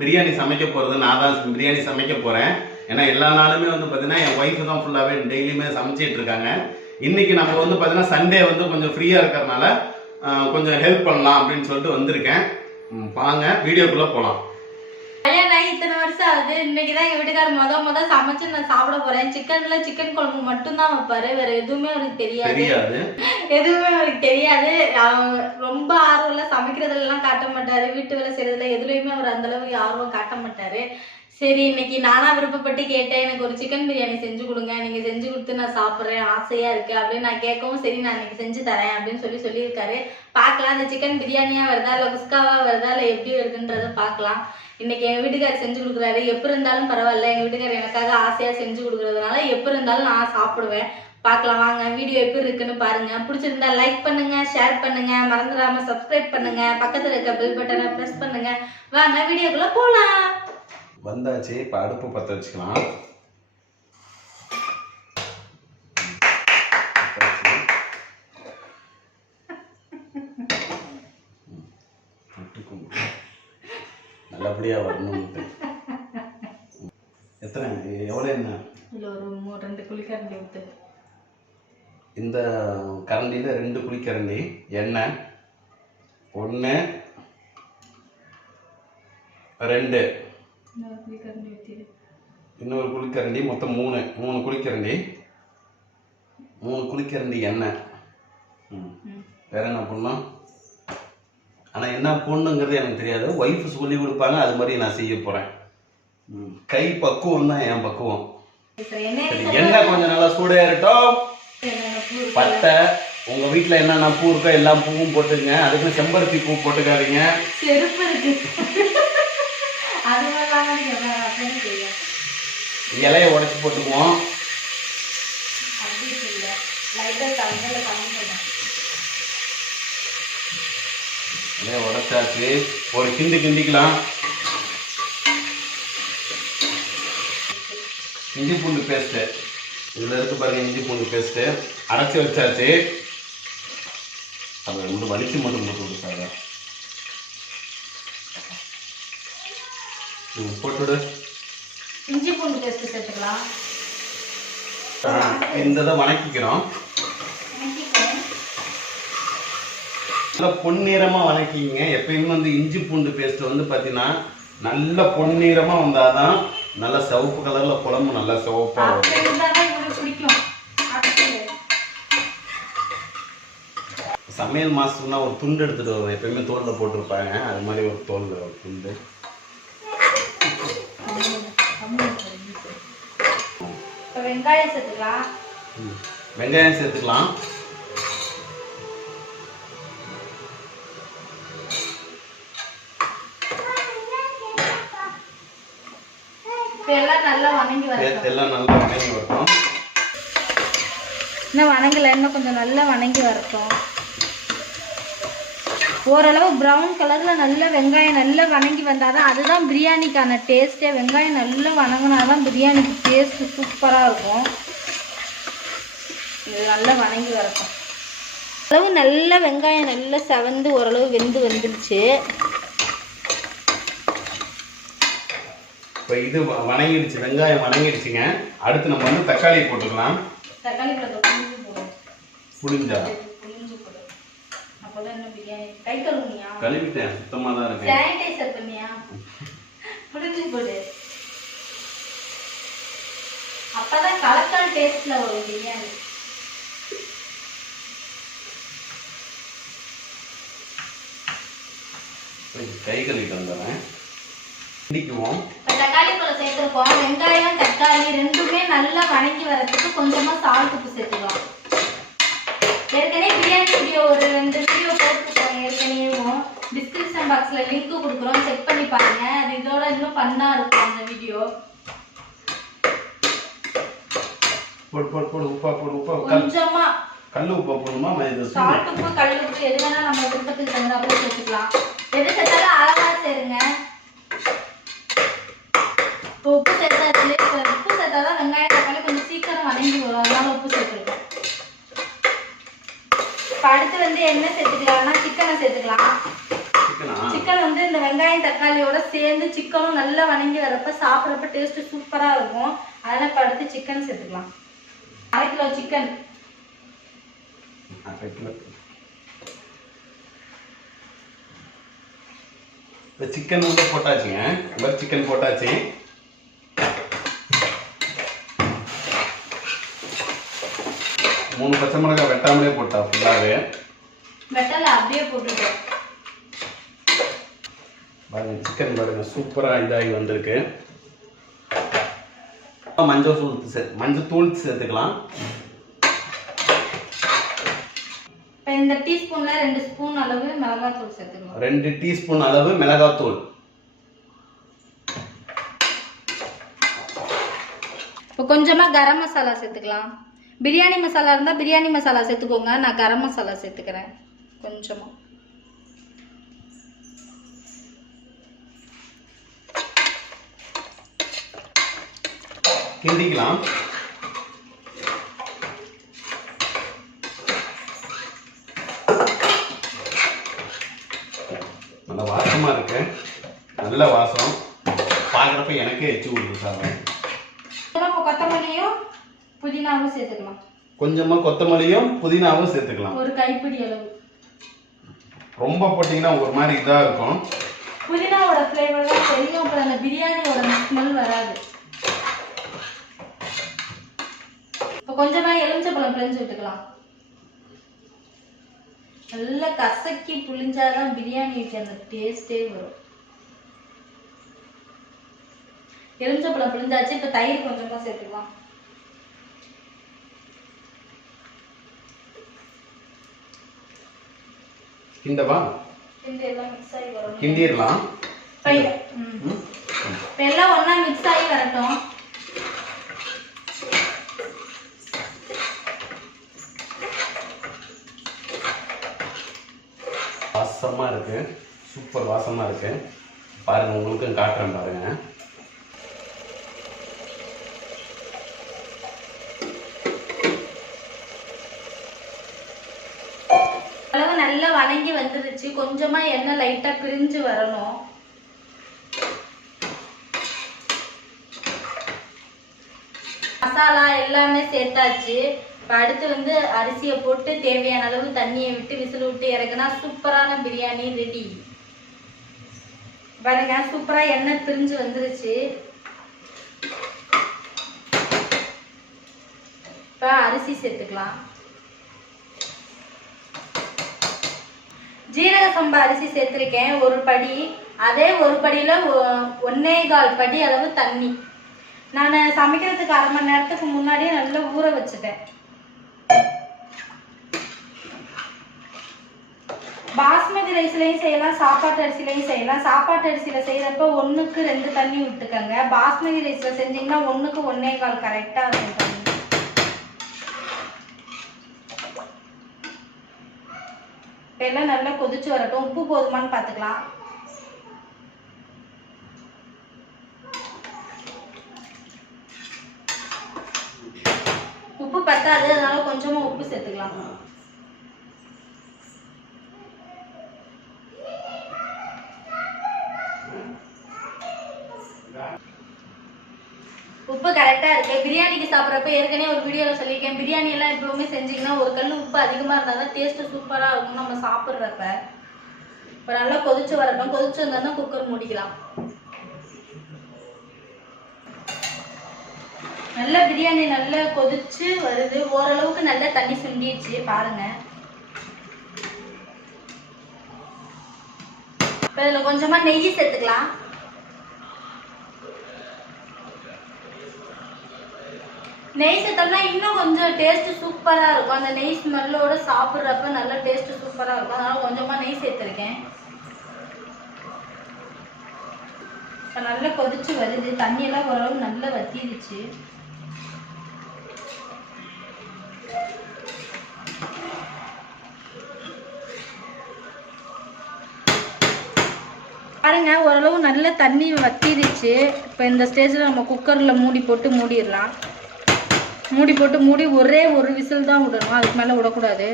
பிரியாணி சமைக்க போகிறது நான் தான் பிரியாணி சமைக்க போகிறேன். ஏன்னா எல்லா நாளுமே வந்து பார்த்தீங்கன்னா என் ஒய்ஃபு தான் ஃபுல்லாகவே டெய்லியுமே சமைச்சிட்டு இருக்காங்க. இன்னைக்கு நம்ம வந்து பார்த்தீங்கன்னா சண்டே வந்து கொஞ்சம் ஃப்ரீயாக இருக்கிறதுனால கொஞ்சம் ஹெல்ப் பண்ணலாம் அப்படின்னு சொல்லிட்டு வந்திருக்கேன். வாங்க வீடியோக்குள்ளே போகலாம். இத்தனை வருஷம் ஆகுது. இன்னைக்குதான் எங்க வீட்டுக்காரர் முத சமைச்சு நான் சாப்பிட போறேன். சிக்கன் குழம்பு மட்டும் தான் வைப்பாரு, வேற எதுவுமே அவருக்கு தெரியாது. எதுவுமே அவருக்கு தெரியாது. ரொம்ப ஆர்வம்ல சமைக்கிறதுலாம் காட்ட மாட்டாரு, வீட்டு வேலை செய்யறதுல எதுலையுமே அவர் அந்த அளவுக்கு ஆர்வம் காட்ட மாட்டாரு. சரி, இன்னைக்கு நானா விருப்பப்பட்டு கேட்டேன், எனக்கு ஒரு சிக்கன் பிரியாணி செஞ்சு கொடுங்க, நீங்க செஞ்சு கொடுத்து நான் சாப்பிட்றேன், ஆசையா இருக்கு அப்படின்னு நான் கேட்கவும், சரி நான் இன்னைக்கு செஞ்சு தரேன் அப்படின்னு சொல்லியிருக்காரு. பார்க்கலாம் அந்த சிக்கன் பிரியாணியா வருதா இல்லை குஸ்காவா வருதா இல்லை எப்படி வருதுன்றத பார்க்கலாம். இன்னைக்கு எங்க வீட்டுக்காரர் செஞ்சு கொடுக்குறாரு. எப்படி இருந்தாலும் பரவாயில்ல, எங்க வீட்டுக்காரர் எனக்காக ஆசையா செஞ்சு கொடுக்கறதுனால எப்படி இருந்தாலும் நான் சாப்பிடுவேன். பார்க்கலாம் வாங்க, வீடியோ எப்படி இருக்குன்னு பாருங்க. பிடிச்சிருந்தா லைக் பண்ணுங்க, ஷேர் பண்ணுங்க, மறந்துடாம சப்ஸ்கிரைப் பண்ணுங்க, பக்கத்துல இருக்க பெல் பட்டனை பிரஸ் பண்ணுங்க. வாங்க வீடியோக்குள்ள போலாம். வந்தாச்சு. இப்போ அடுப்பு பற்ற வச்சுக்கலாம். நல்லபடியா வரணும்ட்டு. எத்தனை எவ்வளோ என்ன? இல்லை ஒரு 2 குழிக்கரண்டி ஊற்று. இந்த கரண்டியில் 2 குழிக்கரண்டி எண்ணெய். 1 2 இன்னொரு குழிக்கரண்டி, மொத்தம் 3 குழிக்கரண்டி. 3 குழிக்கரண்டி எண்ணெய். வேற என்ன பண்ணலாம்? ஆனால் என்ன பொண்ணுங்கிறது எனக்கு தெரியாது, ஒய்ஃபு சொல்லி கொடுப்பாங்க, அது மாதிரி நான் செய்ய போகிறேன். கை பக்குவம் தான் என் பக்குவம். எண்ணெய் கொஞ்சம் நல்லா சூடாயிரட்டும். பட்டை, உங்கள் வீட்டில் என்னென்ன பூ இருக்கோ எல்லா பூவும் போட்டுங்க. அதுக்குன்னு செம்பருத்தி பூ போட்டுக்காதீங்க. இலையை உடைச்சி போட்டுக்குவோம். இலையை உடைச்சாச்சு. ஒரு கிண்டிக்கலாம். இஞ்சி பூண்டு பேஸ்ட்டு இதில் இருக்கு பாருங்க. இஞ்சி பூண்டு பேஸ்ட்டு அரைச்சி வச்சாச்சு. அதை வந்து வலிச்சு மட்டும் போட்டு கொடுத்தாங்க. போட்டுவிடு. இஞ்சி பூண்டு பேஸ்ட் சேர்த்துக்கலாம். இந்த இதை வணக்கிக்கிறோம். நல்லா பொன்னிறமாக வணக்கிங்க. எப்பயுமே வந்து இஞ்சி பூண்டு பேஸ்ட் வந்து பார்த்தீங்கன்னா நல்ல பொன்னிறமாக வந்தால் தான் நல்ல சிவப்பு கலரில் குழம்பு நல்லா சிவப்பாக வரும். சமையல் மாஸ்டர்னா ஒரு துண்டு எடுத்துகிட்டு வருவோம். எப்பயுமே தோலில் போட்டிருப்பாங்க, அது மாதிரி ஒரு தோலில் ஒரு துண்டு. வெங்காயம் சேர்த்துக்கலாம். வெங்காயம் சேர்த்துக்கலாம். எல்லாம் நல்லா வணங்கி வரட்டும். இன்னும் வணங்கல, இன்னும் கொஞ்சம் நல்லா வணங்கி வரட்டும். ஓரளவு ப்ரௌன் கலர்ல நல்ல வெங்காயம் நல்லா வணங்கி வந்தாதான் அதுதான் பிரியாணிக்கான டேஸ்டே. வெங்காயம் நல்லா வணங்கினாதான் பிரியாணிக்கு டேஸ்ட் சூப்பராக இருக்கும். இது நல்லா வணங்கி வரட்டும். அளவு நல்ல வெங்காயம் நல்லா செவந்து ஓரளவு வந்துருச்சு. இப்போ இது வணங்கிடுச்சு, வெங்காயம் வணங்கிடுச்சுங்க. அடுத்து நம்ம வந்து தக்காளி போட்டுக்கலாம். தக்காளி புளிஞ்சா அப்போதான் என்ன பிரியாணி. கை கழுவுனியா? கழுவிட்டேன், சுத்தமாக தான் இருக்கு. சானிடைசர் பண்ணியா? புளிஞ்சு போடு. அப்பதான் கலக்கல் டேஸ்ட்ல வரும் பிரியாணி. கை கழுவிட்டு வந்துடுறேன். தக்காளி பழம் சேர்த்துருக்கோம். வெங்காயம் தக்காளி ரெண்டுமே நல்லா வணங்கி வரதுக்கு கொஞ்சமா சால்ட் உப்பு சேர்த்துக்கலாம். ஏற்கனவே பிரியாணி வீடியோ ஒரு 2 வீடியோ போட்டுருக்கோம். ஏற்கனவே டிஸ்கிரிப்ஷன் பாக்ஸ்ல லிங்க் கொடுக்குறோம், செக் பண்ணி பாருங்க. அது இதோட இன்னும் பண்ணா இருக்கும் அந்த வீடியோ. கொஞ்சமா கல் உப்பு போடணுமா? சால்ட் உப்பு கல் உப்பு எது வேணா நம்ம விருப்பத்துக்கு தகுந்தாப்புல சேர்த்துக்கலாம். எது சேர்த்தாலும் அளவா சேருங்க. உப்பு சேர்த்தாச்சு. உப்பு சேர்த்தாதான் வெங்காயம் தக்காளி கொஞ்சம் சீக்கிரம் வணங்கி வரும், அதனால உப்பு சேர்த்துருக்கோம். இப்போ அடுத்து வந்து என்ன சேர்த்துக்கலாம்னா சிக்கனை சேர்த்துக்கலாம். சிக்கன் சிக்கன் வந்து இந்த வெங்காயம் தக்காளியோட சேர்ந்து சிக்கனும் நல்லா வணங்கி வரப்ப சாப்பிட்றப்ப டேஸ்ட்டு சூப்பராக இருக்கும். அதனால் இப்போ அடுத்து சிக்கன் சேர்த்துக்கலாம். 1/2 கிலோ சிக்கன். இப்போ சிக்கன் உள்ள போட்டாச்சுங்க. இப்போ சிக்கன் போட்டாச்சு. மூணு பச்சை மிளகாய் வெட்டாமலே போட்டா ஃபுல்லாகவே. வெட்டலை அப்படியே போட்டுட்டேன். பாருங்க சிக்கன் பாருங்க சூப்பராக இதாகி வந்திருக்கு. மஞ்சத்தூள் சேர்த்துக்கலாம். இப்போ இந்த டீஸ்பூன்ல 2 ஸ்பூன் அளவு மிளகாத்தூள் சேர்த்துக்கலாம். 2 டீஸ்பூன் அளவு மிளகாத்தூள். இப்போ கொஞ்சமா கரம் மசாலா சேர்த்துக்கலாம். பிரியாணி மசாலா இருந்தால் பிரியாணி மசாலா சேர்த்துக்கோங்க. நான் கரம் மசாலா சேர்த்துக்கிறேன் கொஞ்சமா. கிண்டிக்கலாம். நல்ல வாசமா இருக்கு. நல்ல வாசம். பார்க்குறப்ப எனக்கே எச்சு ஊறுது சார். கொத்தமல்லியும் புதினாவும் சேர்த்துக்கலாம். கொஞ்சமா கொத்தமல்லியும் புதினாவும் சேர்த்துக்கலாம். ஒரு கைப்பிடி அளவு. ரொம்ப போட்டீங்கன்னா ஒரு மாதிரி இதா இருக்கும். புதினாவோட ஃப்ளேவர் தான் தெரியும். அப்புறம் அந்த பிரியாணியோட ஸ்மெல் வராது. இப்போ கொஞ்சமா எலுமிச்சப்பழம் பிழிஞ்சு விட்டுக்கலாம். நல்லா கசக்கி புளிஞ்சாதான் பிரியாணிக்கு அந்த டேஸ்டே வரும். எலுமிச்சப்பழம் பிழிஞ்சாச்சு. இப்போ தயிர் கொஞ்சமா சேர்த்துக்கலாம். கிண்டவா? எல்லாம் மிக்ஸ் ஆகி வரும். கிண்டிடலாம். எல்லாம் ஒண்ணா மிக்ஸ் ஆகி வரட்டும். வாசமா இருக்கு. சூப்பர் வாசமா இருக்கு. பாருங்க உங்களுக்கும் காட்டுறேன் பாருங்க. அளவு நல்லா வணங்கி வந்துருச்சு. கொஞ்சமா எண்ணெய் லைட்டா பிரிஞ்சு வரணும். மசாலா எல்லாமே சேர்த்தாச்சு. இப்போ அடுத்து வந்து அரிசியை போட்டு தேவையான அளவு தண்ணியை விட்டு விசில் விட்டு இறக்குனா சூப்பரான பிரியாணி ரெடி. பாருங்க சூப்பரா எண்ணெய் பிரிஞ்சு வந்துருச்சு. இப்போ அரிசி சேர்த்துக்கலாம். ஜீரக சம்பா அரிசி சேர்த்துருக்கேன் 1 படி. அதே 1 படியில 1.25 படி அளவு தண்ணி. நான் சமைக்கிறதுக்கு 1/2 மணி நேரத்துக்கு முன்னாடியே நல்லா ஊற வச்சுட்டேன். பாஸ்மதி ரைஸ்லையும் செய்யலாம், சாப்பாட்டு அரிசிலையும் செய்யலாம். சாப்பாட்டு அரிசியில செய்யறப்ப 1க்கு 2 தண்ணி விட்டுக்கங்க. பாஸ்மதி ரைஸ்ல செஞ்சீங்கன்னா 1க்கு 1.25 கரெக்டா இருக்கும் தண்ணி. எல்லாம் நல்லா கொதிச்சு வரட்டும். உப்பு போதுமான்னு பார்த்துக்கலாம். உப்பு பத்தாது, அதனால கொஞ்சமா உப்பு சேர்த்துக்கலாம். உப்பு கரெக்டா இருக்கு. பிரியாணிக்கு சாப்பிட்றப்ப ஏற்கனவே ஒரு வீடியோல சொல்லியிருக்கேன். பிரியாணி எல்லாம் எப்பவுமே செஞ்சீங்கன்னா ஒரு கல் உப்பு அதிகமா இருந்தா தான் டேஸ்ட் சூப்பரா இருக்கும் நம்ம சாப்பிட்றப்ப. இப்போ நல்லா கொதிச்சு வரட்டும். கொதிச்சு வந்தா குக்கர் மூடிக்கலாம். நல்ல பிரியாணி நல்லா கொதிச்சு வருது. ஓரளவுக்கு நல்ல தண்ணி சுண்டிடுச்சு பாருங்க. இப்போ இதில் கொஞ்சமா நெய் சேர்த்துக்கலாம். நெய் சேர்த்தோம்னா இன்னும் கொஞ்சம் டேஸ்ட் சூப்பரா இருக்கும். அந்த நெய் ஸ்மெல்லோட சாப்பிட்றப்ப நல்ல டேஸ்ட் சூப்பரா இருக்கும். அதனால கொஞ்சமா நெய் சேர்த்துருக்கேன். இப்போ நல்லா கொதிச்சு வருது. தண்ணியெல்லாம் ஓரளவு நல்லா வத்திடுச்சு. பாருங்க ஓரளவு நல்ல தண்ணி வத்திடுச்சு. இப்போ இந்த ஸ்டேஜில் நம்ம குக்கரில் மூடி போட்டு மூடிடலாம். மூடி போட்டு ஒரே ஒரு விசில் தான் விடணும். அதுக்கு மேலே விடக்கூடாது.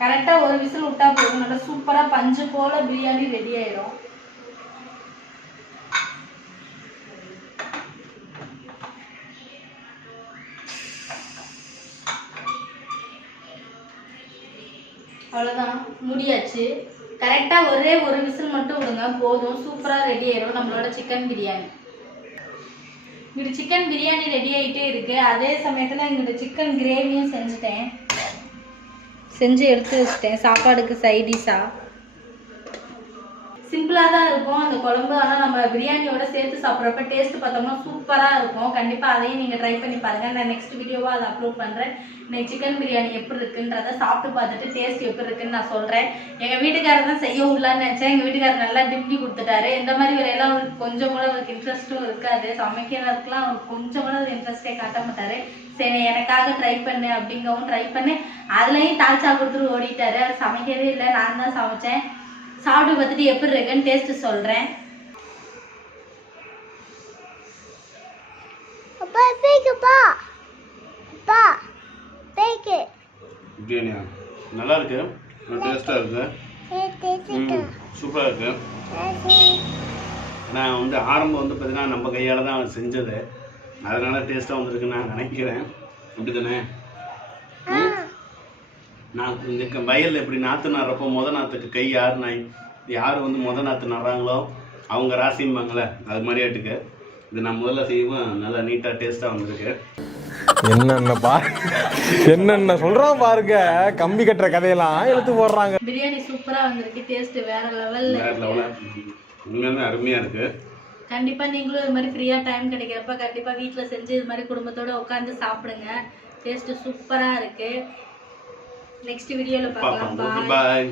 கரெக்டா ஒரு விசில் விட்டா போதும், நல்லா சூப்பரா பஞ்சு போல பிரியாணி ரெடி ஆயிடும். அவ்வளோதான், முடியாச்சு. கரெக்டா ஒரே ஒரு விசில் மட்டும் விடுங்க போதும், சூப்பரா ரெடி ஆயிடும் நம்மளோட சிக்கன் பிரியாணி. இங்கிட்ட சிக்கன் பிரியாணி ரெடி ஆகிட்டே இருக்கு. அதே சமயத்தில் இங்கிட்ட சிக்கன் கிரேவியும் செஞ்சு எடுத்து வச்சுட்டேன் சாப்பாடுக்கு சைடிஷா. சிம்பிளாக தான் இருக்கும் அந்த குழம்பு, ஆனால் நம்ம பிரியாணியோட சேர்த்து சாப்பிட்றப்ப டேஸ்ட் பார்த்தோம்னா சூப்பராக இருக்கும். கண்டிப்பாக அதையும் நீங்கள் ட்ரை பண்ணி பாருங்கள். நான் நெக்ஸ்ட் வீடியோவாக அதை அப்லோட் பண்ணுறேன். இன்னைக்கு சிக்கன் பிரியாணி எப்படி இருக்குன்றதை சாப்பிட்டு பார்த்துட்டு டேஸ்ட் எப்படி இருக்குன்னு நான் சொல்கிறேன். எங்கள் வீட்டுக்காரர் தான் செய்ய விடலான்னு நினச்சேன். எங்கள் வீட்டுக்காரர் நல்லா டிப்டி கொடுத்துட்டாரு. இந்த மாதிரி வேலையெல்லாம் அவருக்கு கொஞ்சம் கூட அவருக்கு இன்ட்ரெஸ்ட்டும் இருக்காது. சமைக்கிறதுக்குலாம் அவருக்கு கொஞ்சம் கூட ஒரு இன்ட்ரெஸ்டே காட்ட மாட்டார். சரி எனக்காக ட்ரை பண்ணு அப்படிங்கவும் ட்ரை பண்ணு, அதுலேயும் தாழ்ச்சா கொடுத்துட்டு ஓடிட்டாரு. அவர் சமைக்கவே இல்லை, நான் தான் சமைச்சேன். சாப்பிட்டு பார்த்துட்டு எப்படி இருக்குன்னு டேஸ்ட் சொல்கிறேன். பிரியாணியா நல்லா இருக்கு, டேஸ்ட்டாக இருக்கு, சூப்பராக இருக்கு. நான் வந்து ஆரம்பம் வந்து பார்த்தீங்கன்னா நம்ம கையால் தான் செஞ்சது, அதனால டேஸ்ட்டாக வந்திருக்குன்னு நான் நினைக்கிறேன். அப்படி தானே? நான் இந்த வயலில் எப்படி நாற்று நடுறப்போ நாற்றுக்கு கை யார் வந்து நாற்று நடுறாங்களோ அவங்க ராசிம்பாங்களே, அது மாதிரியாட்டுக்கு இது நான் முதல்ல செய்வோம். நல்லா நீட்டாக டேஸ்ட்டாக வந்திருக்கு. என்னென்ன சொல்றான் பாருங்க, கம்பி கட்டுற கதையெல்லாம் எடுத்து போடுறாங்க. பிரியாணி சூப்பரா வந்திருக்கு, டேஸ்ட் வேற லெவல்ல உண்மையாலுமே அருமையா இருக்கு. கண்டிப்பா நீங்களும் இது மாதிரி ஃப்ரீயா டைம் கிடைக்கிறப்ப கண்டிப்பா வீட்ல செஞ்சு இது மாதிரி குடும்பத்தோட உட்காந்து சாப்பிடுங்க. டேஸ்ட் சூப்பரா இருக்கு. நெக்ஸ்ட் வீடியோல பார்க்கலாம். பாய்.